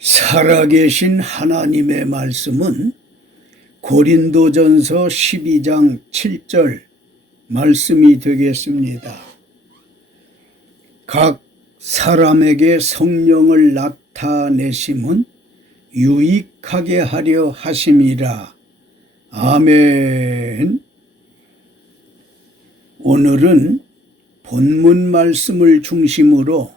살아계신 하나님의 말씀은 고린도전서 12장 7절 말씀이 되겠습니다. 각 사람에게 성령을 나타내심은 유익하게 하려 하심이라. 아멘. 오늘은 본문 말씀을 중심으로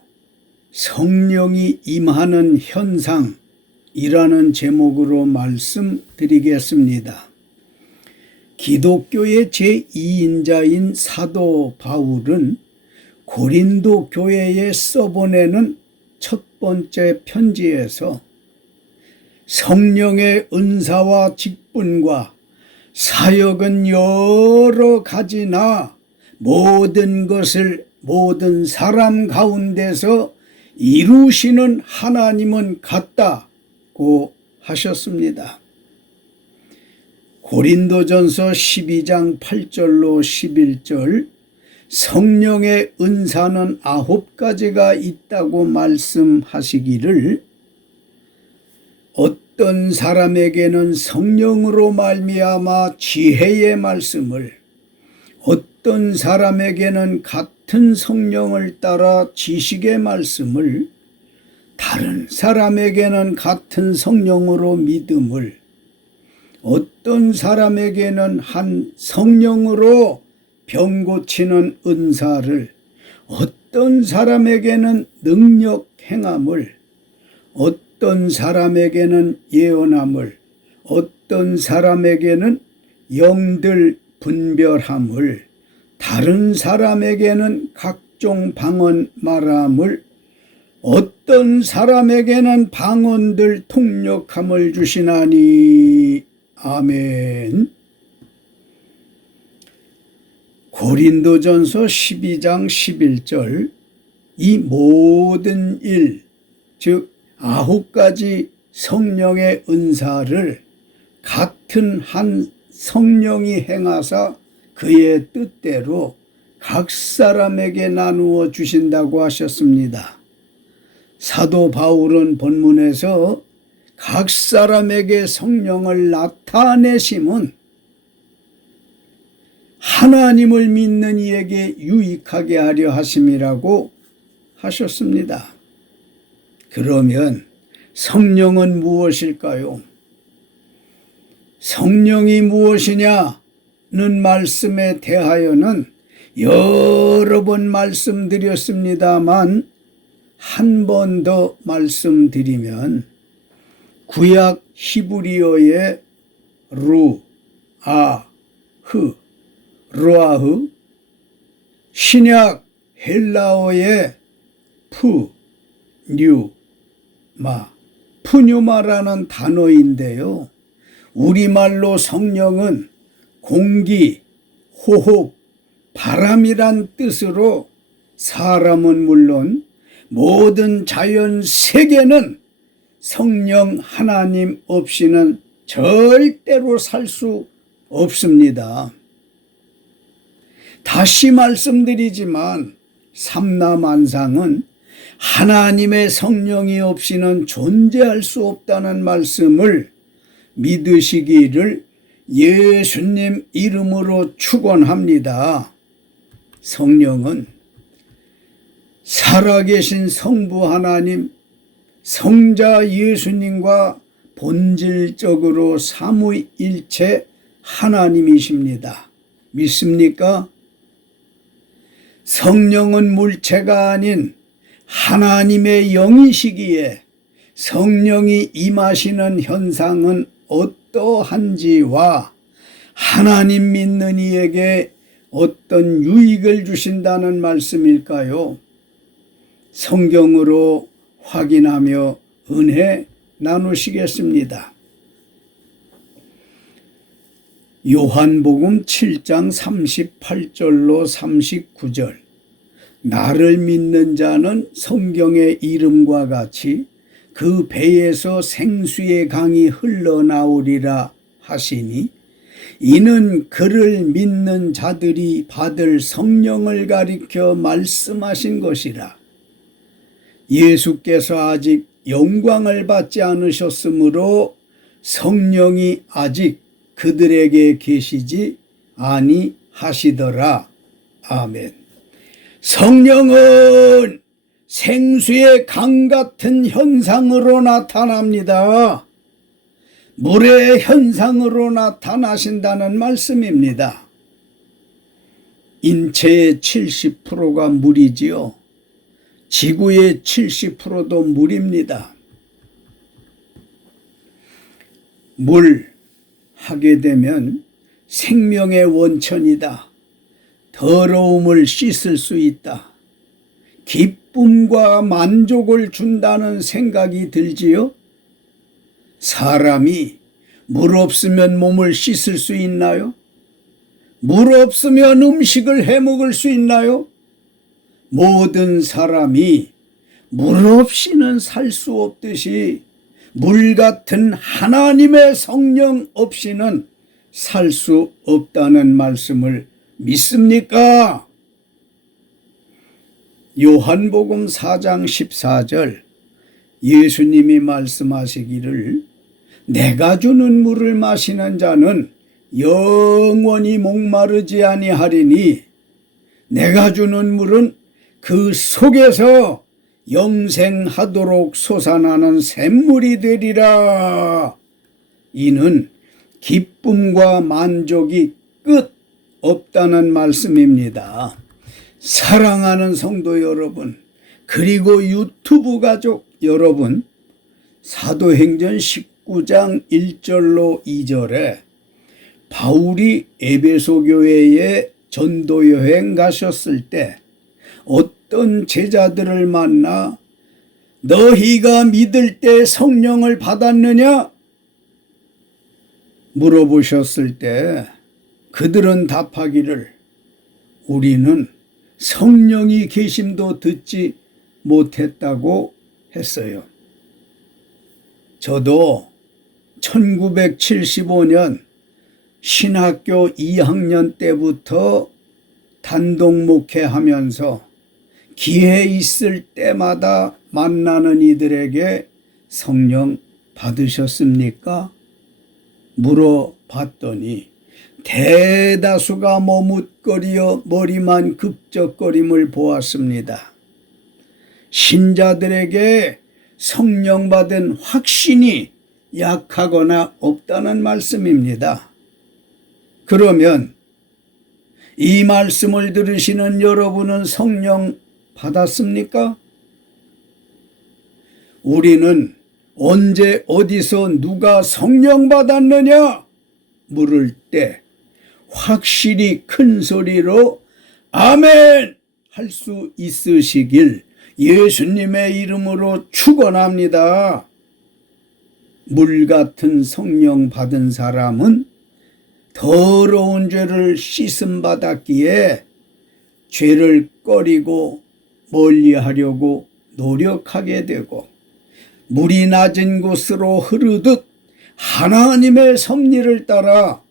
성령이 임하는 현상이라는 제목으로 말씀드리겠습니다. 기독교의 제2인자인 사도 바울은 고린도 교회에 써보내는 첫 번째 편지에서 성령의 은사와 직분과 사역은 여러 가지나 모든 것을 모든 사람 가운데서 이루시는 하나님은 같다고 하셨습니다. 고린도전서 12장 8절로 11절 성령의 은사는 9가지가 있다고 말씀하시기를 어떤 사람에게는 성령으로 말미암아 지혜의 말씀을, 어떤 사람에게는 같은 성령을 따라 지식의 말씀을, 다른 사람에게는 같은 성령으로 믿음을, 어떤 사람에게는 한 성령으로 병 고치는 은사를, 어떤 사람에게는 능력 행함을, 어떤 사람에게는 예언함을, 어떤 사람에게는 영들 분별함을, 다른 사람에게는 각종 방언 말함을, 어떤 사람에게는 방언들 통역함을 주시나니. 아멘. 고린도전서 12장 11절 이 모든 일, 즉 9가지 성령의 은사를 같은 한 성령이 행하사 그의 뜻대로 각 사람에게 나누어 주신다고 하셨습니다. 사도 바울은 본문에서 각 사람에게 성령을 나타내심은 하나님을 믿는 이에게 유익하게 하려 하심이라고 하셨습니다. 그러면 성령은 무엇일까요? 성령이 무엇이냐는 말씀에 대하여는 여러 번 말씀드렸습니다만 한 번 더 말씀드리면 구약 히브리어의 루아흐, 신약 헬라어의 푸뉴마라는 단어인데요. 우리말로 성령은 공기, 호흡, 바람이란 뜻으로 사람은 물론 모든 자연 세계는 성령 하나님 없이는 절대로 살 수 없습니다. 다시 말씀드리지만 삼라만상은 하나님의 성령이 없이는 존재할 수 없다는 말씀을 믿으시기를 예수님 이름으로 축원합니다. 성령은 살아계신 성부 하나님, 성자 예수님과 본질적으로 삼위일체 하나님이십니다. 믿습니까? 성령은 물체가 아닌 하나님의 영이시기에 성령이 임하시는 현상은 어떠한지와 하나님 믿는 이에게 어떤 유익을 주신다는 말씀일까요? 성경으로 확인하며 은혜 나누시겠습니다. 요한복음 7장 38절로 39절 나를 믿는 자는 성경의 이름과 같이 그 배에서 생수의 강이 흘러나오리라 하시니 이는 그를 믿는 자들이 받을 성령을 가리켜 말씀하신 것이라. 예수께서 아직 영광을 받지 않으셨으므로 성령이 아직 그들에게 계시지 아니하시더라. 아멘. 성령은 생수의 강 같은 현상으로 나타납니다. 물의 현상으로 나타나신다는 말씀입니다. 인체의 70%가 물이지요. 지구의 70%도 물입니다. 물 하게 되면 생명의 원천이다. 더러움을 씻을 수 있다. 기쁨과 만족을 준다는 생각이 들지요. 사람이 물 없으면 몸을 씻을 수 있나요? 물 없으면 음식을 해먹을 수 있나요? 모든 사람이 물 없이는 살 수 없듯이 물 같은 하나님의 성령 없이는 살 수 없다는 말씀을 믿습니까? 요한복음 4장 14절 예수님이 말씀하시기를 내가 주는 물을 마시는 자는 영원히 목마르지 아니하리니 내가 주는 물은 그 속에서 영생하도록 솟아나는 샘물이 되리라. 이는 기쁨과 만족이 끝 없다는 말씀입니다. 사랑하는 성도 여러분, 그리고 유튜브 가족 여러분, 사도행전 19장 1절로 2절에 바울이 에베소 교회에 전도 여행 가셨을 때 어떤 제자들을 만나 너희가 믿을 때 성령을 받았느냐? 물어보셨을 때 그들은 답하기를 우리는 성령이 계심도 듣지 못했다고 했어요. 저도 1975년 신학교 2학년 때부터 단독 목회하면서 기회 있을 때마다 만나는 이들에게 성령 받으셨습니까? 물어봤더니 대다수가 머뭇거리어 머리만 극적거림을 보았습니다. 신자들에게 성령 받은 확신이 약하거나 없다는 말씀입니다. 그러면 이 말씀을 들으시는 여러분은 성령 받았습니까? 우리는 언제 어디서 누가 성령 받았느냐 물을 때 확실히 큰 소리로 아멘 할 수 있으시길 예수님의 이름으로 축원합니다. 물 같은 성령 받은 사람은 더러운 죄를 씻음 받았기에 죄를 꺼리고 멀리하려고 노력하게 되고 물이 낮은 곳으로 흐르듯 하나님의 섭리를 따라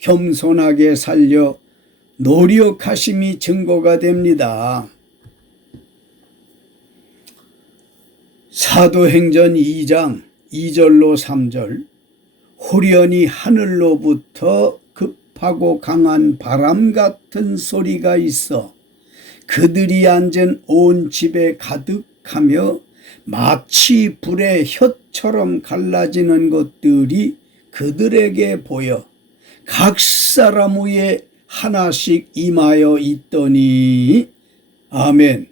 겸손하게 살려 노력하심이 증거가 됩니다. 사도행전 2장 2절로 3절 호련히 하늘로부터 급하고 강한 바람 같은 소리가 있어 그들이 앉은 온 집에 가득하며 마치 불의 혀처럼 갈라지는 것들이 그들에게 보여 각 사람 위에 하나씩 임하여 있더니 아멘.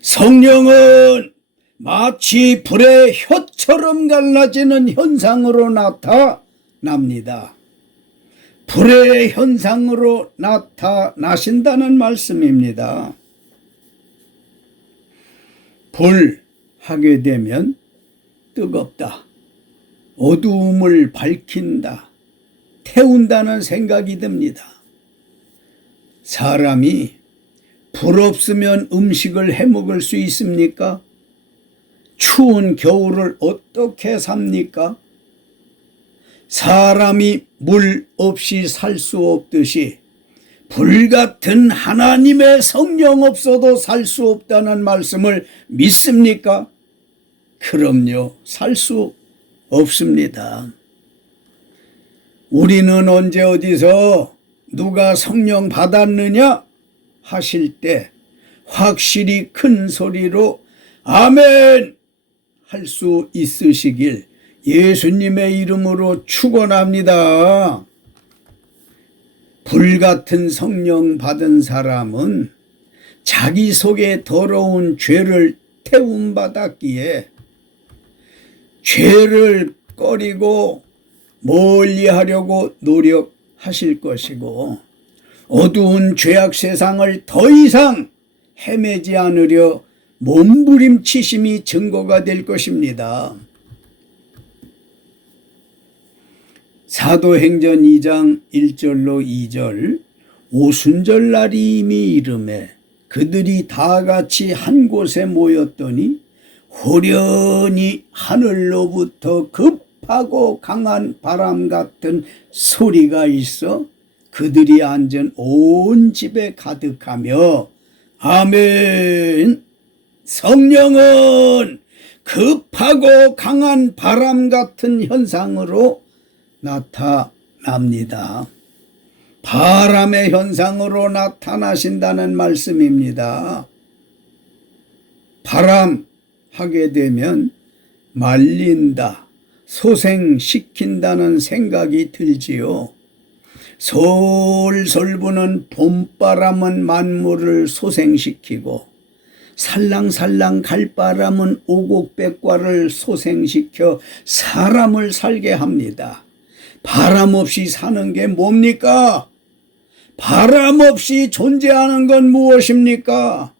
성령은 마치 불의 혀처럼 갈라지는 현상으로 나타납니다. 불의 현상으로 나타나신다는 말씀입니다. 불 하게 되면 뜨겁다, 어두움을 밝힌다, 태운다는 생각이 듭니다. 사람이 불 없으면 음식을 해먹을 수 있습니까? 추운 겨울을 어떻게 삽니까? 사람이 물 없이 살 수 없듯이 불같은 하나님의 성령 없어도 살 수 없다는 말씀을 믿습니까? 그럼요, 살 수 없습니다. 우리는 언제 어디서 누가 성령 받았느냐 하실 때 확실히 큰 소리로 아멘 할 수 있으시길 예수님의 이름으로 축원합니다. 불같은 성령 받은 사람은 자기 속에 더러운 죄를 태움받았기에 죄를 꺼리고 멀리하려고 노력하실 것이고 어두운 죄악 세상을 더 이상 헤매지 않으려 몸부림치심이 증거가 될 것입니다. 사도행전 2장 1절로 2절 오순절날이 이미 이르매 그들이 다 같이 한 곳에 모였더니 호련히 하늘로부터 급하고 강한 바람 같은 소리가 있어 그들이 앉은 온 집에 가득하며 아멘. 성령은 급하고 강한 바람 같은 현상으로 나타납니다. 바람의 현상으로 나타나신다는 말씀입니다. 바람 하게 되면 말린다, 소생시킨다는 생각이 들지요. 솔솔 부는 봄바람은 만물을 소생시키고 살랑살랑 갈바람은 오곡백과를 소생시켜 사람을 살게 합니다. 바람 없이 사는 게 뭡니까? 바람 없이 존재하는 건 무엇입니까?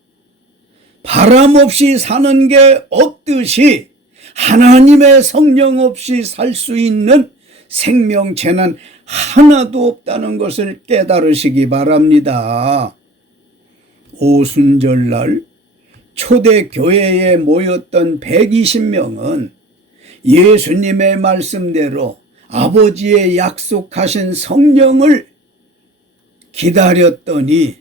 바람 없이 사는 게 없듯이 하나님의 성령 없이 살 수 있는 생명체는 하나도 없다는 것을 깨달으시기 바랍니다. 오순절날 초대 교회에 모였던 120명은 예수님의 말씀대로 아버지의 약속하신 성령을 기다렸더니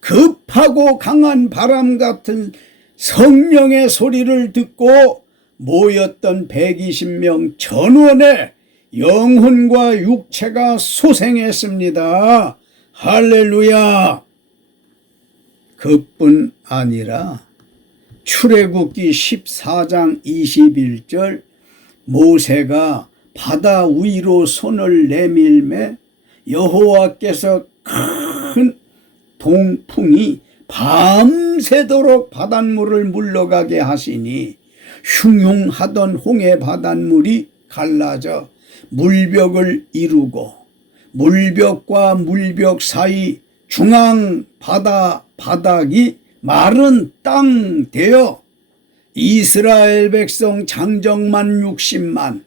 급하고 강한 바람 같은 성령의 소리를 듣고 모였던 120명 전원의 영혼과 육체가 소생했습니다. 할렐루야! 그뿐 아니라 출애굽기 14장 21절 모세가 바다 위로 손을 내밀매 여호와께서 큰 동풍이 밤새도록 바닷물을 물러가게 하시니 흉흉하던 홍해 바닷물이 갈라져 물벽을 이루고 물벽과 물벽 사이 중앙 바닥이 마른 땅 되어 이스라엘 백성 장정만 60만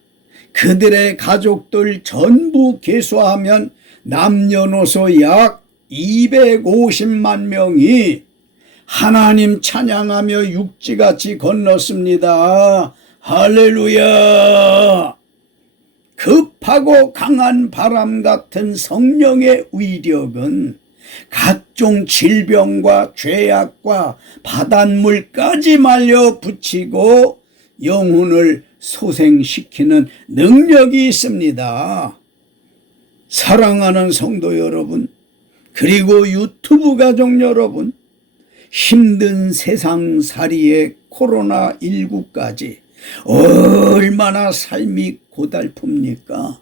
그들의 가족들 전부 계수하면 남녀노소 약 250만 명이 하나님 찬양하며 육지같이 건넜습니다. 할렐루야! 급하고 강한 바람 같은 성령의 위력은 각종 질병과 죄악과 바닷물까지 말려 붙이고 영혼을 소생시키는 능력이 있습니다. 사랑하는 성도 여러분, 그리고 유튜브 가족 여러분, 힘든 세상살이의 코로나19까지 얼마나 삶이 고달픕니까?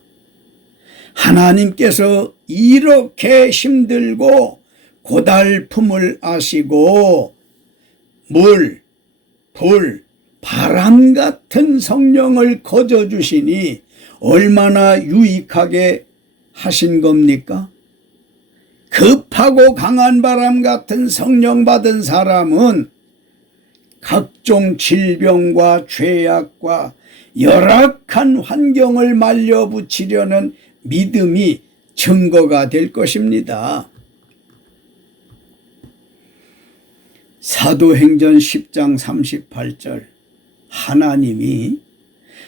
하나님께서 이렇게 힘들고 고달픔을 아시고 물, 불, 바람 같은 성령을 거저주시니 얼마나 유익하게 하신 겁니까? 급하고 강한 바람 같은 성령 받은 사람은 각종 질병과 죄악과 열악한 환경을 말려붙이려는 믿음이 증거가 될 것입니다. 사도행전 10장 38절 하나님이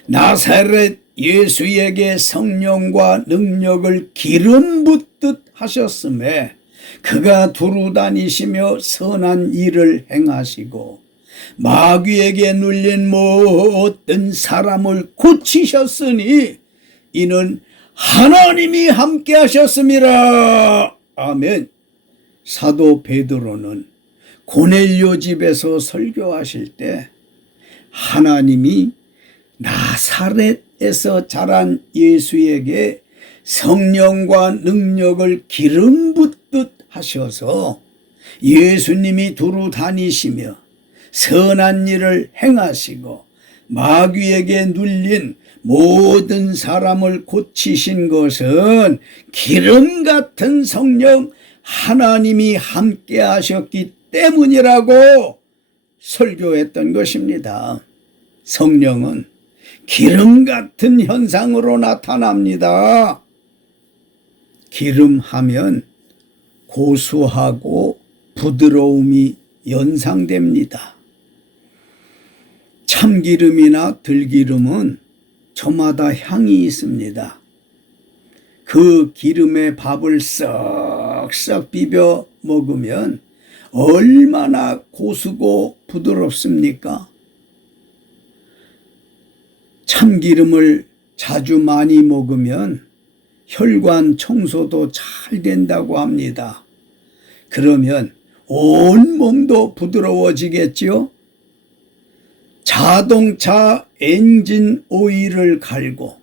나사렛 예수에게 성령과 능력을 기름 붓듯 하셨음에 그가 두루 다니시며 선한 일을 행하시고 마귀에게 눌린 모든 사람을 고치셨으니 이는 하나님이 함께 하셨음이라. 아멘. 사도 베드로는 고넬료 집에서 설교하실 때 하나님이 나사렛에서 자란 예수에게 성령과 능력을 기름 붓듯 하셔서 예수님이 두루 다니시며 선한 일을 행하시고 마귀에게 눌린 모든 사람을 고치신 것은 기름 같은 성령 하나님이 함께 하셨기 때문이라고 설교했던 것입니다. 성령은 기름 같은 현상으로 나타납니다. 기름 하면 고소하고 부드러움이 연상됩니다. 참기름이나 들기름은 저마다 향이 있습니다. 그 기름에 밥을 썩썩 비벼 먹으면 얼마나 고수고 부드럽습니까? 참기름을 자주 많이 먹으면 혈관 청소도 잘 된다고 합니다. 그러면 온 몸도 부드러워지겠지요? 자동차 엔진 오일을 갈고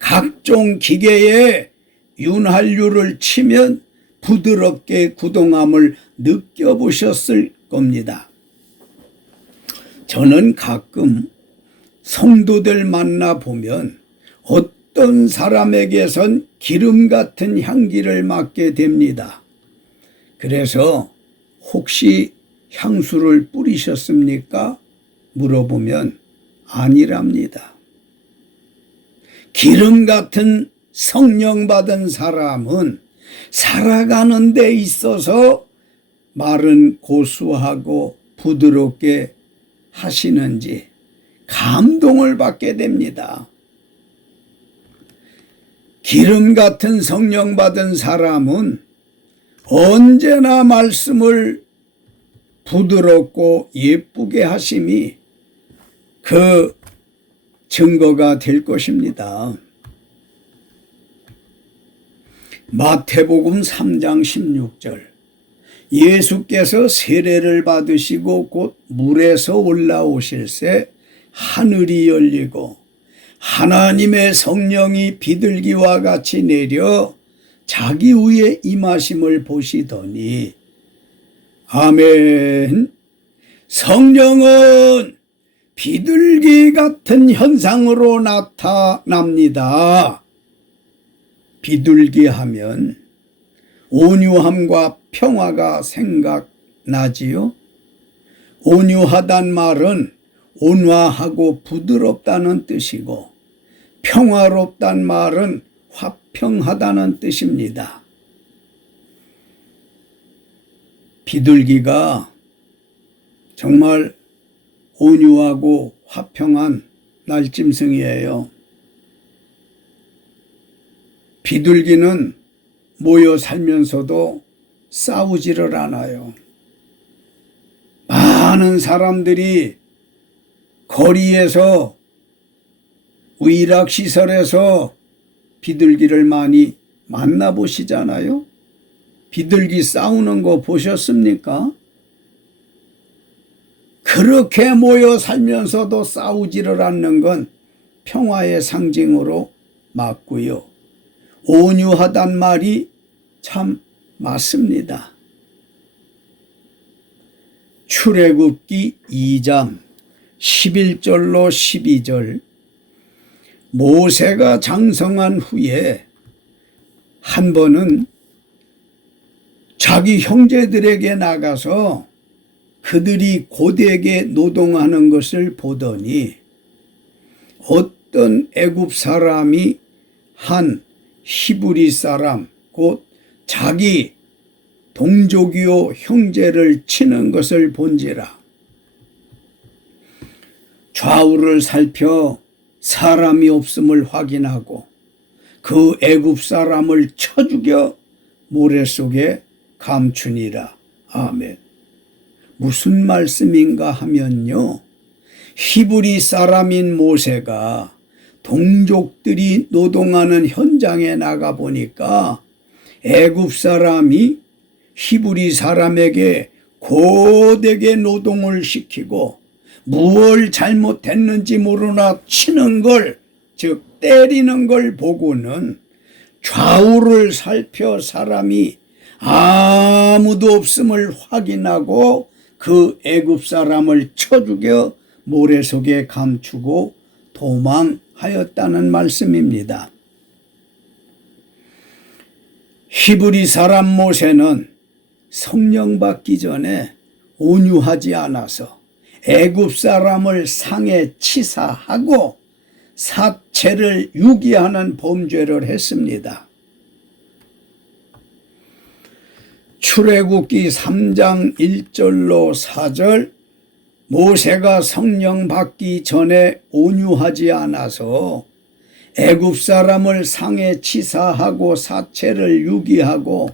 각종 기계에 윤활유를 치면 부드럽게 구동함을 느껴보셨을 겁니다. 저는 가끔 성도들 만나보면 어떤 사람에게선 기름 같은 향기를 맡게 됩니다. 그래서 혹시 향수를 뿌리셨습니까? 물어보면 아니랍니다. 기름 같은 성령 받은 사람은 살아가는 데 있어서 말은 고수하고 부드럽게 하시는지 감동을 받게 됩니다. 기름 같은 성령 받은 사람은 언제나 말씀을 부드럽고 예쁘게 하심이 그 증거가 될 것입니다. 마태복음 3장 16절 예수께서 세례를 받으시고 곧 물에서 올라오실새 하늘이 열리고 하나님의 성령이 비둘기와 같이 내려 자기 위에 임하심을 보시더니 아멘. 성령은 비둘기 같은 현상으로 나타납니다. 비둘기 하면 온유함과 평화가 생각나지요. 온유하단 말은 온화하고 부드럽다는 뜻이고 평화롭단 말은 화평하다는 뜻입니다. 비둘기가 정말 온유하고 화평한 날짐승이에요. 비둘기는 모여 살면서도 싸우지를 않아요. 많은 사람들이 거리에서 위락시설에서 비둘기를 많이 만나보시잖아요. 비둘기 싸우는 거 보셨습니까? 그렇게 모여 살면서도 싸우지를 않는 건 평화의 상징으로 맞고요. 온유하단 말이 참 맞습니다. 출애굽기 2장 11절로 12절 모세가 장성한 후에 한 번은 자기 형제들에게 나가서 그들이 고되게 노동하는 것을 보더니 어떤 애굽 사람이 한 히브리 사람 곧 자기 동족이요 형제를 치는 것을 본지라 좌우를 살펴 사람이 없음을 확인하고 그 애굽 사람을 쳐 죽여 모래 속에 감추니라. 아멘. 무슨 말씀인가 하면요. 히브리 사람인 모세가 동족들이 노동하는 현장에 나가 보니까 애굽 사람이 히브리 사람에게 고되게 노동을 시키고 무엇을 잘못했는지 모르나 치는 걸, 즉 때리는 걸 보고는 좌우를 살펴 사람이 아무도 없음을 확인하고 그 애굽 사람을 쳐 죽여 모래 속에 감추고 도망하였다는 말씀입니다. 히브리 사람 모세는 성령 받기 전에 온유하지 않아서 애굽 사람을 상해 치사하고 사체를 유기하는 범죄를 했습니다. 출애굽기 3장 1절로 4절 모세가 성령 받기 전에 온유하지 않아서 애굽 사람을 상해 치사하고 사체를 유기하고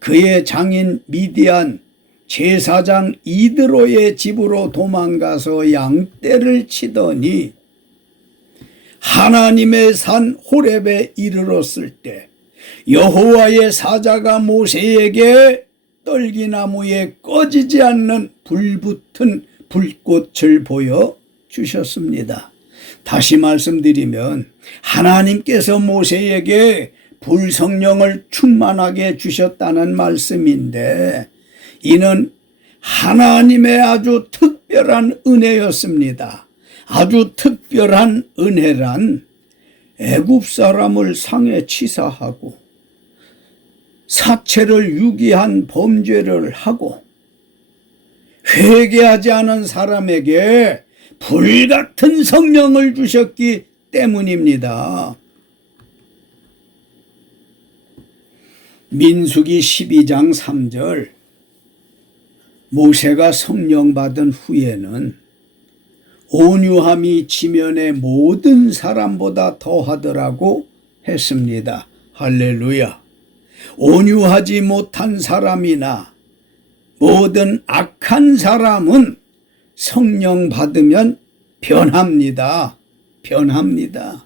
그의 장인 미디안 제사장 이드로의 집으로 도망가서 양떼를 치더니 하나님의 산 호렙에 이르렀을 때 여호와의 사자가 모세에게 떨기나무에 꺼지지 않는 불붙은 불꽃을 보여 주셨습니다. 다시 말씀드리면 하나님께서 모세에게 불성령을 충만하게 주셨다는 말씀인데 이는 하나님의 아주 특별한 은혜였습니다. 아주 특별한 은혜란 애굽 사람을 상해 치사하고 사체를 유기한 범죄를 하고 회개하지 않은 사람에게 불같은 성령을 주셨기 때문입니다. 민수기 12장 3절 모세가 성령 받은 후에는 온유함이 지면의 모든 사람보다 더하더라고 했습니다. 할렐루야. 온유하지 못한 사람이나 모든 악한 사람은 성령 받으면 변합니다. 변합니다.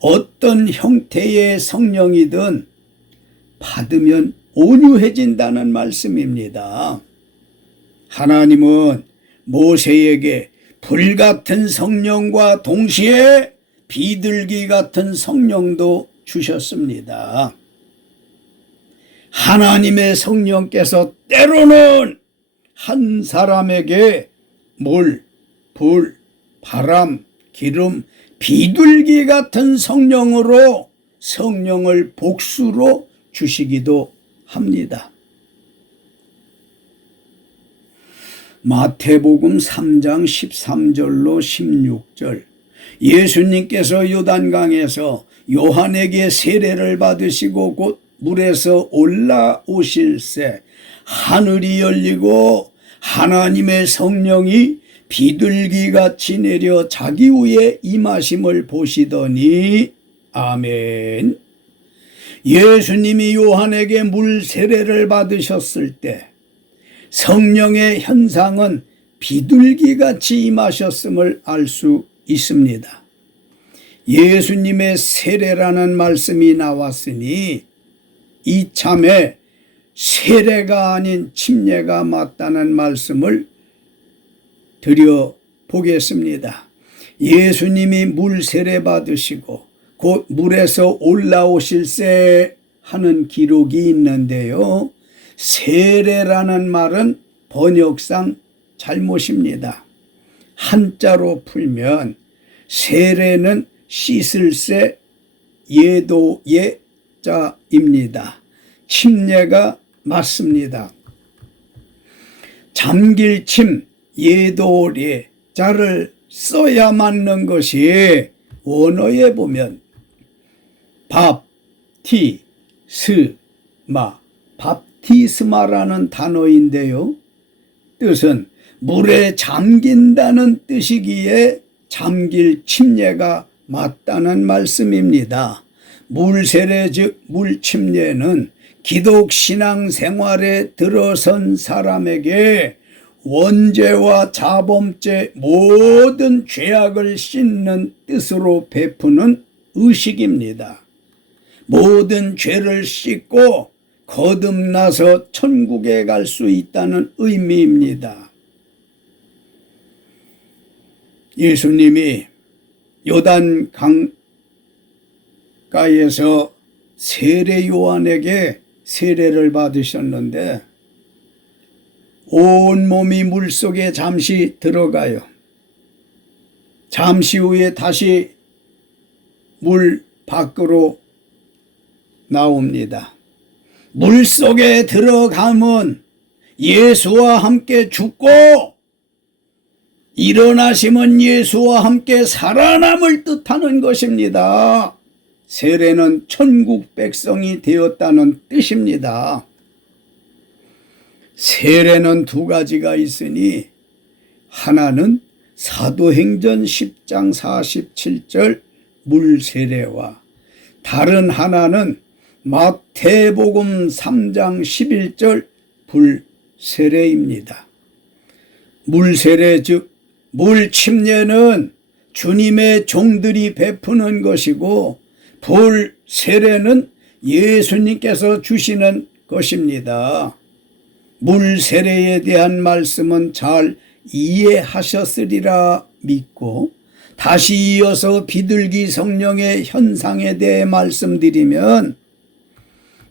어떤 형태의 성령이든 받으면 온유해진다는 말씀입니다. 하나님은 모세에게 불같은 성령과 동시에 비둘기 같은 성령도 주셨습니다. 하나님의 성령께서 때로는 한 사람에게 물, 불, 바람, 기름, 비둘기 같은 성령으로 성령을 복수로 주시기도 합니다. 마태복음 3장 13절로 16절 예수님께서 요단강에서 요한에게 세례를 받으시고 곧 물에서 올라오실새 하늘이 열리고 하나님의 성령이 비둘기같이 내려 자기 위에 임하심을 보시더니 아멘. 예수님이 요한에게 물 세례를 받으셨을 때 성령의 현상은 비둘기같이 임하셨음을 알 수 있습니다. 예수님의 세례라는 말씀이 나왔으니 이참에 세례가 아닌 침례가 맞다는 말씀을 드려보겠습니다. 예수님이 물 세례 받으시고 곧 물에서 올라오실새 하는 기록이 있는데요. 세례라는 말은 번역상 잘못입니다. 한자로 풀면 세례는 씻을 새 예도의 자입니다. 침례가 맞습니다. 잠길 침 예도의 자를 써야 맞는 것이 원어에 보면 바티스마라는 단어인데요. 뜻은 물에 잠긴다는 뜻이기에 잠길 침례가 맞다는 말씀입니다. 물세례 즉 물침례는 기독 신앙 생활에 들어선 사람에게 원죄와 자범죄 모든 죄악을 씻는 뜻으로 베푸는 의식입니다. 모든 죄를 씻고 거듭나서 천국에 갈 수 있다는 의미입니다. 예수님이 요단 강가에서 세례 요한에게 세례를 받으셨는데 온 몸이 물속에 잠시 들어가요. 잠시 후에 다시 물 밖으로 나옵니다. 물속에 들어가면 예수와 함께 죽고 일어나시면 예수와 함께 살아남을 뜻하는 것입니다. 세례는 천국 백성이 되었다는 뜻입니다. 세례는 두 가지가 있으니 하나는 사도행전 10장 47절 물세례와 다른 하나는 마태복음 3장 11절 세례입니다. 물세례 즉 물침례는 주님의 종들이 베푸는 것이고 불세례는 예수님께서 주시는 것입니다. 물세례에 대한 말씀은 잘 이해하셨으리라 믿고 다시 이어서 비둘기 성령의 현상에 대해 말씀드리면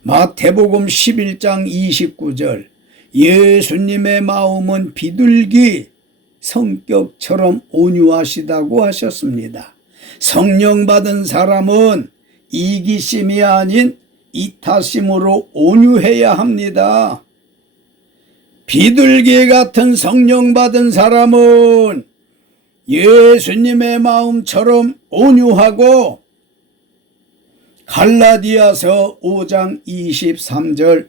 마태복음 11장 29절 예수님의 마음은 비둘기 성격처럼 온유하시다고 하셨습니다. 성령 받은 사람은 이기심이 아닌 이타심으로 온유해야 합니다. 비둘기 같은 성령 받은 사람은 예수님의 마음처럼 온유하고 갈라디아서 5장 23절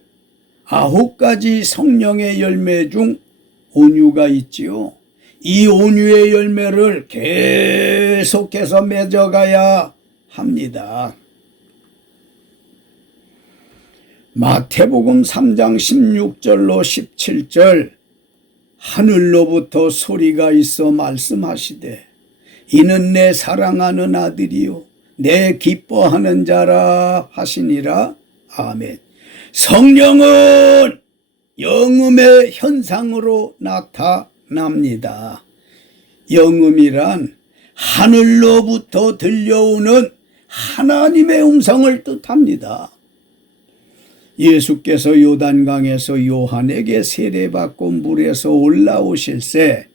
9가지 성령의 열매 중 온유가 있지요. 이 온유의 열매를 계속해서 맺어가야 합니다. 마태복음 3장 16절로 17절 하늘로부터 소리가 있어 말씀하시되 이는 내 사랑하는 아들이요 내 기뻐하는 자라 하시니라. 아멘. 성령은 영음의 현상으로 나타납니다. 영음이란 하늘로부터 들려오는 하나님의 음성을 뜻합니다. 예수께서 요단강에서 요한에게 세례받고 물에서 올라오실새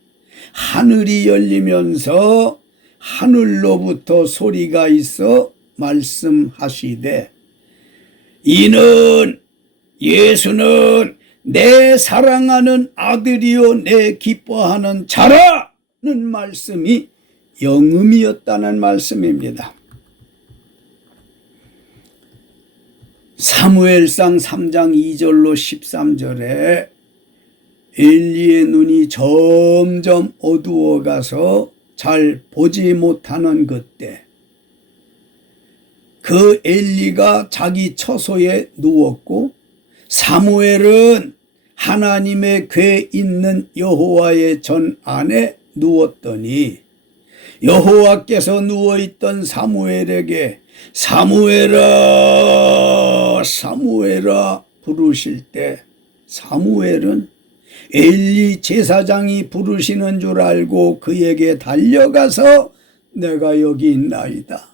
하늘이 열리면서 하늘로부터 소리가 있어 말씀하시되 이는 예수는 내 사랑하는 아들이요 내 기뻐하는 자라는 말씀이 영음이었다는 말씀입니다. 사무엘상 3장 2절로 13절에 엘리의 눈이 점점 어두워가서 잘 보지 못하는 그때 그 엘리가 자기 처소에 누웠고 사무엘은 하나님의 궤 있는 여호와의 전 안에 누웠더니 여호와께서 누워있던 사무엘에게 사무엘아 사무엘아 부르실 때 사무엘은 엘리 제사장이 부르시는 줄 알고 그에게 달려가서 내가 여기 있나이다.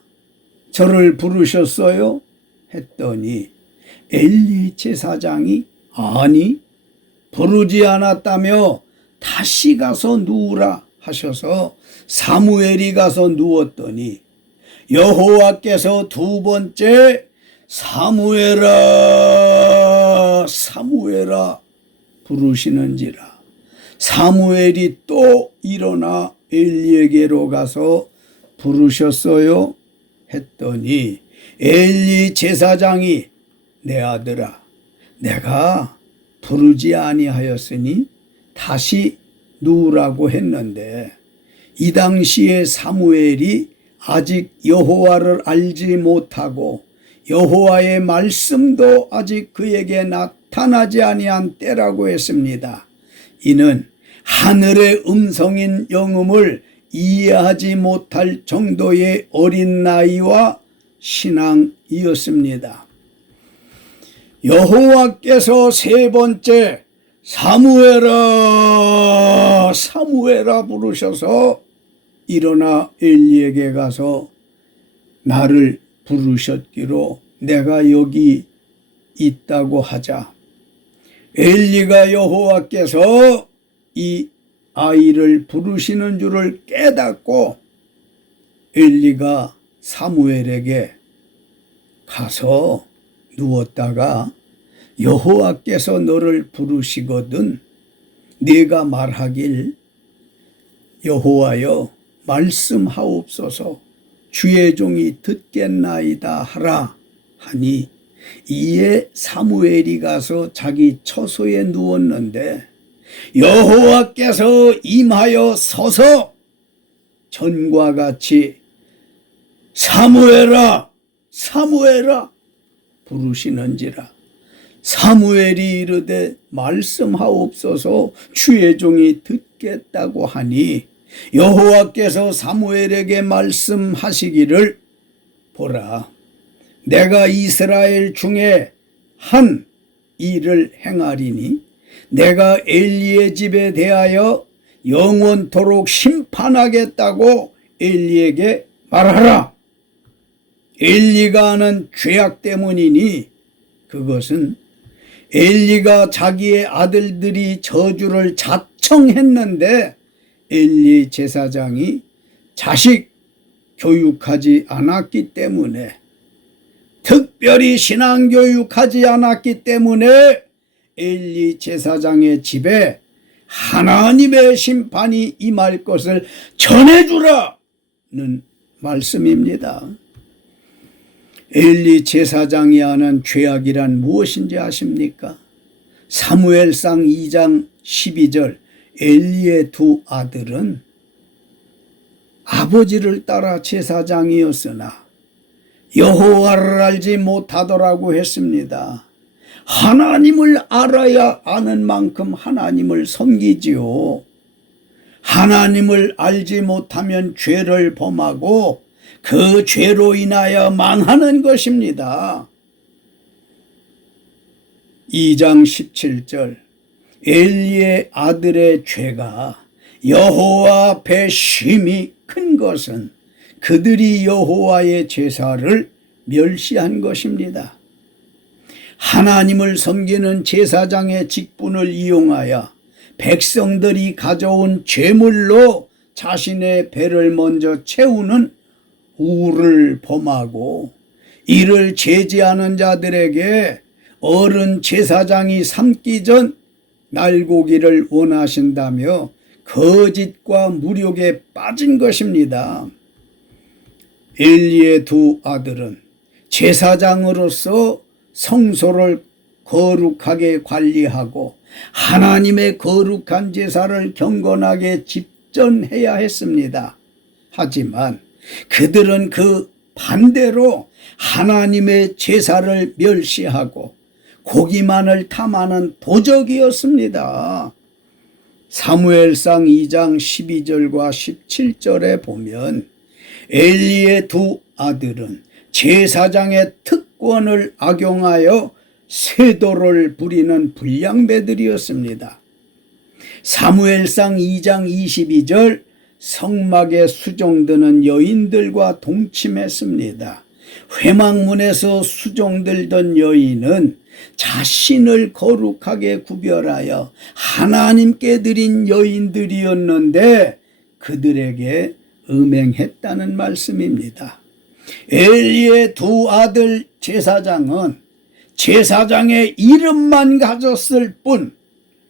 저를 부르셨어요? 했더니 엘리 제사장이 아니 부르지 않았다며 다시 가서 누우라 하셔서 사무엘이 가서 누웠더니 여호와께서 두 번째 사무엘아 사무엘아 부르시는지라. 사무엘이 또 일어나 엘리에게로 가서 부르셨어요? 했더니 엘리 제사장이 내 아들아 내가 부르지 아니하였으니 다시 누우라고 했는데 이 당시에 사무엘이 아직 여호와를 알지 못하고 여호와의 말씀도 아직 그에게 나타나지 아니한 때라고 했습니다. 이는 하늘의 음성인 영음을 이해하지 못할 정도의 어린 나이와 신앙이었습니다. 여호와께서 세 번째 사무엘아 사무엘아 부르셔서 일어나 엘리에게 가서 나를 부르셨기로 내가 여기 있다고 하자. 엘리가 여호와께서 이 아이를 부르시는 줄을 깨닫고 엘리가 사무엘에게 가서 누웠다가 여호와께서 너를 부르시거든 네가 말하길 여호와여 말씀하옵소서 주의 종이 듣겠나이다 하라 하니 이에 사무엘이 가서 자기 처소에 누웠는데 여호와께서 임하여 서서 전과 같이 사무엘아 사무엘아 부르시는지라. 사무엘이 이르되 말씀하옵소서 주의 종이 듣겠다고 하니 여호와께서 사무엘에게 말씀하시기를 보라 내가 이스라엘 중에 한 일을 행하리니 내가 엘리의 집에 대하여 영원토록 심판하겠다고 엘리에게 말하라. 엘리가 하는 죄악 때문이니 그것은 엘리가 자기의 아들들이 저주를 자청했는데 엘리 제사장이 자식 교육하지 않았기 때문에 특별히 신앙교육하지 않았기 때문에 엘리 제사장의 집에 하나님의 심판이 임할 것을 전해주라는 말씀입니다. 엘리 제사장이 하는 죄악이란 무엇인지 아십니까? 사무엘상 2장 12절 엘리의 두 아들은 아버지를 따라 제사장이었으나 여호와를 알지 못하더라고 했습니다. 하나님을 알아야 아는 만큼 하나님을 섬기지요. 하나님을 알지 못하면 죄를 범하고 그 죄로 인하여 망하는 것입니다. 2장 17절 엘리의 아들의 죄가 여호와 앞에 심히 큰 것은 그들이 여호와의 제사를 멸시한 것입니다. 하나님을 섬기는 제사장의 직분을 이용하여 백성들이 가져온 제물로 자신의 배를 먼저 채우는 우를 범하고 이를 제지하는 자들에게 어른 제사장이 삼기 전 날고기를 원하신다며 거짓과 무력에 빠진 것입니다. 엘리의 두 아들은 제사장으로서 성소를 거룩하게 관리하고 하나님의 거룩한 제사를 경건하게 집전해야 했습니다. 하지만 그들은 그 반대로 하나님의 제사를 멸시하고 고기만을 탐하는 도적이었습니다. 사무엘상 2장 12절과 17절에 보면 엘리의 두 아들은 제사장의 특권을 악용하여 세도를 부리는 불량배들이었습니다. 사무엘상 2장 22절 성막에 수종드는 여인들과 동침했습니다. 회막문에서 수종들던 여인은 자신을 거룩하게 구별하여 하나님께 드린 여인들이었는데 그들에게 음행했다는 말씀입니다. 엘리의 두 아들 제사장은 제사장의 이름만 가졌을 뿐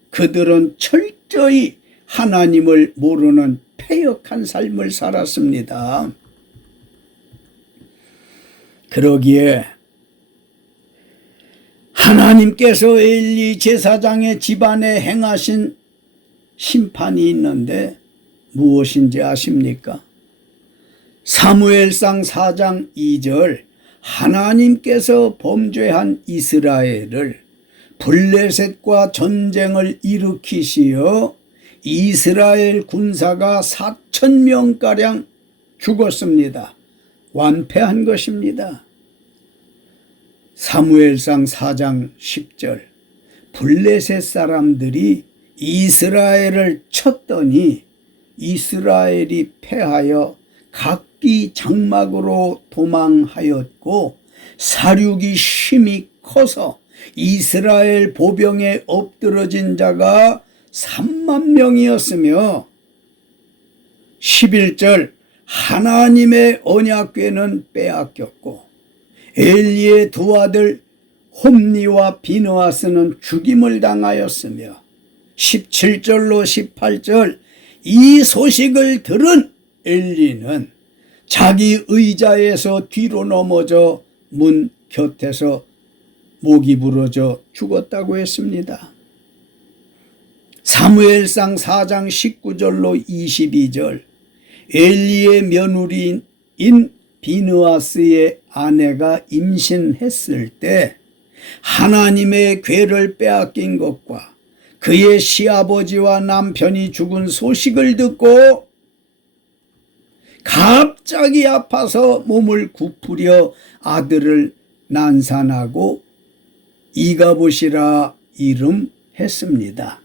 그들은 철저히 하나님을 모르는 패역한 삶을 살았습니다. 그러기에 하나님께서 엘리 제사장의 집안에 행하신 심판이 있는데 무엇인지 아십니까? 사무엘상 4장 2절 하나님께서 범죄한 이스라엘을 블레셋과 전쟁을 일으키시어 이스라엘 군사가 4,000명가량 죽었습니다. 완패한 것입니다. 사무엘상 4장 10절 블레셋 사람들이 이스라엘을 쳤더니 이스라엘이 패하여 각기 장막으로 도망하였고 사륙이 심히 커서 이스라엘 보병에 엎드러진 자가 3만 명이었으며 11절 하나님의 언약궤는 빼앗겼고 엘리의 두 아들 홈니와 비느하스는 죽임을 당하였으며 17절로 18절 이 소식을 들은 엘리는 자기 의자에서 뒤로 넘어져 문 곁에서 목이 부러져 죽었다고 했습니다. 사무엘상 4장 19절로 22절 엘리의 며느리인 비느하스의 아내가 임신했을 때 하나님의 괴를 빼앗긴 것과 그의 시아버지와 남편이 죽은 소식을 듣고 갑자기 아파서 몸을 굽으려 아들을 난산하고 이가봇이라 이름했습니다.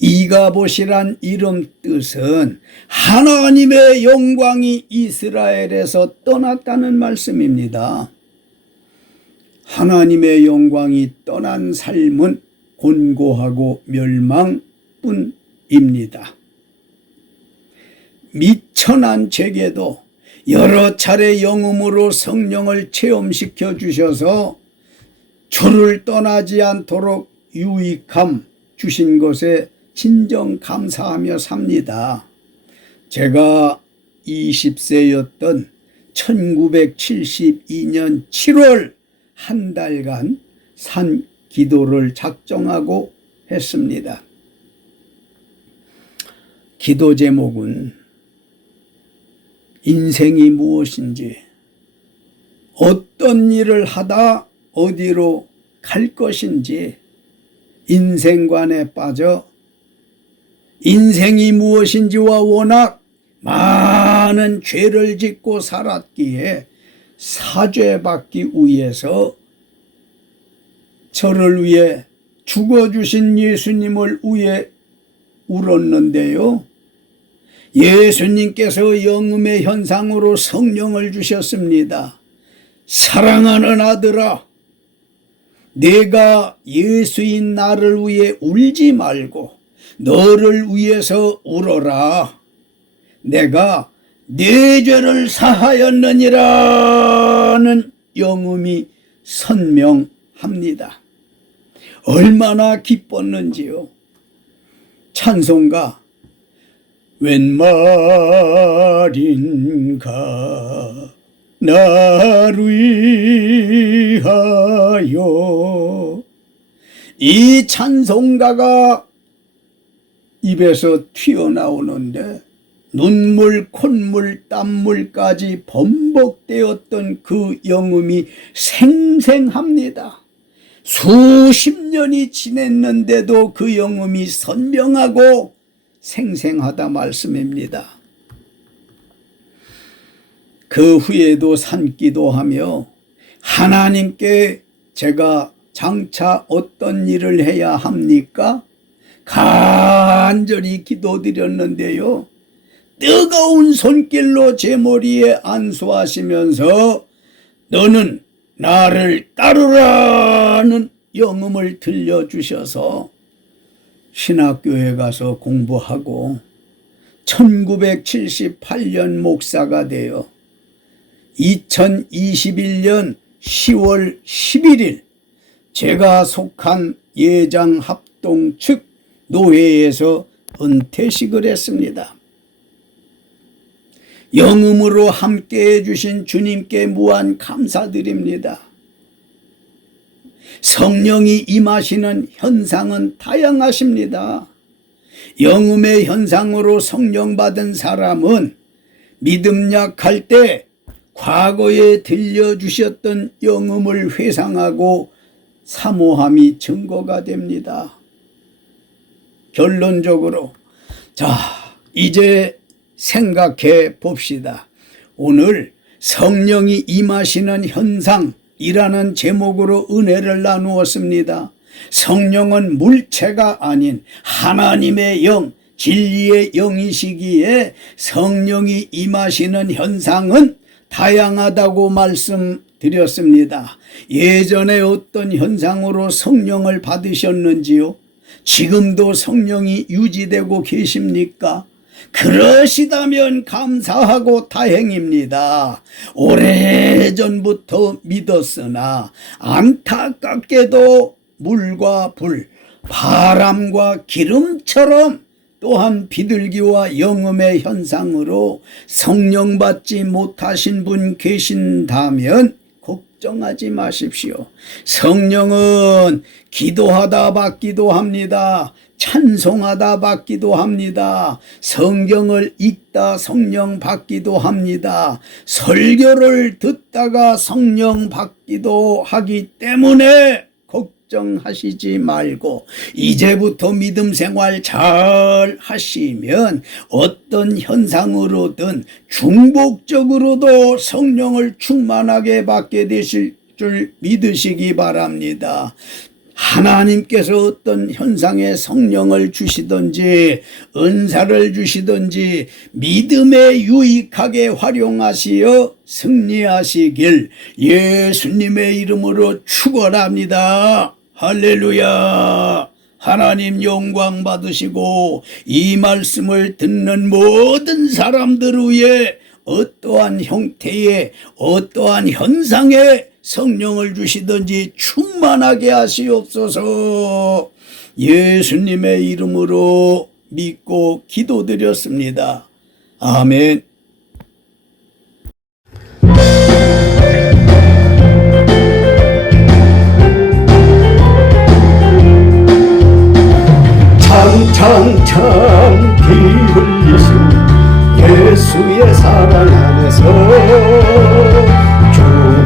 이가봇이란 이름 뜻은 하나님의 영광이 이스라엘에서 떠났다는 말씀입니다. 하나님의 영광이 떠난 삶은 곤고하고 멸망뿐입니다. 미천한 제게도 여러 차례 영음으로 성령을 체험시켜 주셔서 주를 떠나지 않도록 유익함 주신 것에 진정 감사하며 삽니다. 제가 20세였던 1972년 7월 한 달간 산 기도를 작정하고 했습니다. 기도 제목은 인생이 무엇인지, 어떤 일을 하다 어디로 갈 것인지 인생관에 빠져 인생이 무엇인지와 워낙 많은 죄를 짓고 살았기에 사죄받기 위해서 저를 위해 죽어주신 예수님을 위해 울었는데요. 예수님께서 영음의 현상으로 성령을 주셨습니다. 사랑하는 아들아, 내가 예수인 나를 위해 울지 말고 너를 위해서 울어라. 내가 네 죄를 사하였느니라는 영음이 선명합니다. 얼마나 기뻤는지요. 찬송가 웬 말인가 나를 위하여, 이 찬송가가 입에서 튀어나오는데 눈물, 콧물, 땀물까지 범벅되었던 그 영음이 생생합니다. 수십 년이 지냈는데도 그 영음이 선명하고 생생하다 말씀입니다. 그 후에도 산기도하며 하나님께 제가 장차 어떤 일을 해야 합니까? 간절히 기도드렸는데요. 뜨거운 손길로 제 머리에 안수하시면서 너는 나를 따르라는 영음을 들려주셔서 신학교에 가서 공부하고 1978년 목사가 되어 2021년 10월 11일 제가 속한 예장 합동 측 노회에서 은퇴식을 했습니다. 영음으로 함께해 주신 주님께 무한 감사드립니다. 성령이 임하시는 현상은 다양하십니다. 영음의 현상으로 성령 받은 사람은 믿음 약할 때 과거에 들려주셨던 영음을 회상하고 사모함이 증거가 됩니다. 결론적으로 이제 생각해 봅시다. 오늘 성령이 임하시는 현상이라는 제목으로 은혜를 나누었습니다. 성령은 물체가 아닌 하나님의 영, 진리의 영이시기에 성령이 임하시는 현상은 다양하다고 말씀드렸습니다. 예전에 어떤 현상으로 성령을 받으셨는지요? 지금도 성령이 유지되고 계십니까? 그러시다면 감사하고 다행입니다. 오래전부터 믿었으나 안타깝게도 물과 불, 바람과 기름처럼 또한 비둘기와 영음의 현상으로 성령 받지 못하신 분 계신다면 걱정하지 마십시오. 성령은 기도하다 받기도 합니다. 찬송하다 받기도 합니다. 성경을 읽다 성령 받기도 합니다. 설교를 듣다가 성령 받기도 하기 때문에 걱정하시지 말고 이제부터 믿음 생활 잘 하시면 어떤 현상으로든 중복적으로도 성령을 충만하게 받게 되실 줄 믿으시기 바랍니다. 하나님께서 어떤 현상에 성령을 주시든지 은사를 주시든지 믿음에 유익하게 활용하시어 승리하시길 예수님의 이름으로 축원합니다. 할렐루야. 하나님 영광 받으시고 이 말씀을 듣는 모든 사람들 위해 어떠한 형태의 어떠한 현상에 성령을 주시든지 충만하게 하시옵소서. 예수님의 이름으로 믿고 기도드렸습니다. 아멘. 창창창 피 흘리신 예수의 사랑 안에서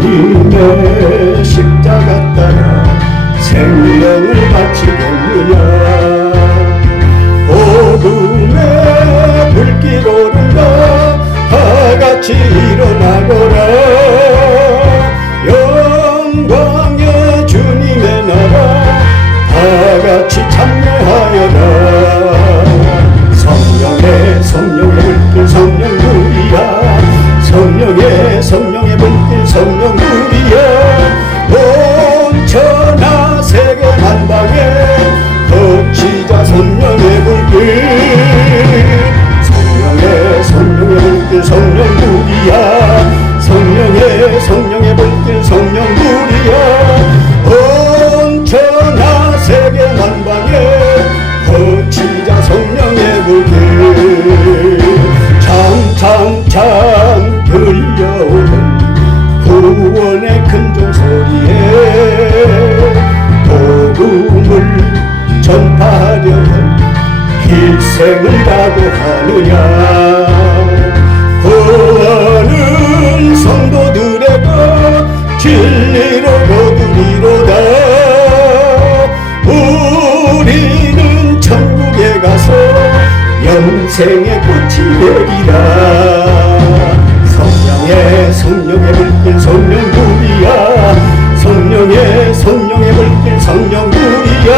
주님의 십자가 따라 생명을 바치겠느냐. 복음의 불길 오른다 다같이 일어나거라. 영광의 주님의 나라 다같이 참여하여라. 성령의 불길 성령불이야. 성령의 불길 성령불이야. 온 천하 세계 만방에 덮치자 성령의 불길. 성령의 불길 성령불이야. 성령의 불길 성령불이야. 온 천하 세계 만방에 덮치자 성령의 불길. 창창창 들려오는 구원의 큰 종소리에 복음을 전파하려는 일생을 각오하느냐. 구원은 성도들의 것 진리로 거두리로다. 우리는 천국에 가서 영생의 꽃이 되리라. 성령의 불길 성령불이야. 성령의 불길 성령불이야.